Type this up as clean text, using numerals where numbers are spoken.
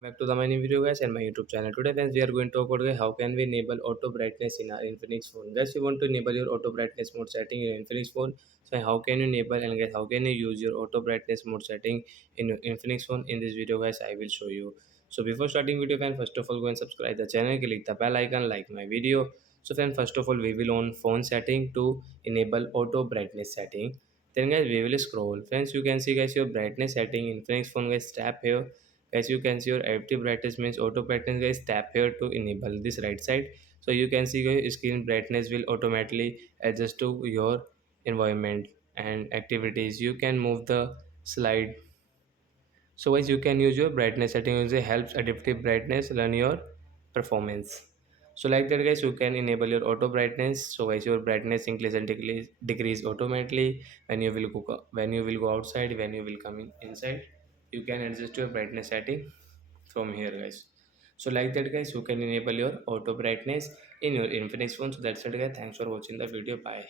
Back to the my new video guys and my YouTube channel. Today friends we are going to talk about how can we enable auto brightness in our Infinix phone. Guys, you want to enable your auto brightness mode setting in your Infinix phone. So how can you enable and guys how can you use your auto brightness mode setting in your Infinix phone? In this video guys I will show you. So before starting video friend, first of all go and subscribe the channel, click the bell icon, like my video. So friend, first of all we will on phone setting to enable auto brightness setting. Then guys we will scroll. Friends, you can see guys your brightness setting in Infinix phone. Guys, tap here. As you can see your active brightness means auto brightness. Guys, tap here to enable this right side. So you can see guys screen brightness will automatically adjust to your environment and activities. You can move the slide. So guys, you can use your brightness setting. It helps adaptive brightness learn your performance. So like that guys, you can enable your auto brightness. So guys, your brightness increase and decrease automatically when you will go outside, when you will come inside. You can adjust your brightness setting from here guys. So like that guys, you can enable your auto brightness in your Infinix phone. So that's it guys, thanks for watching the video, bye.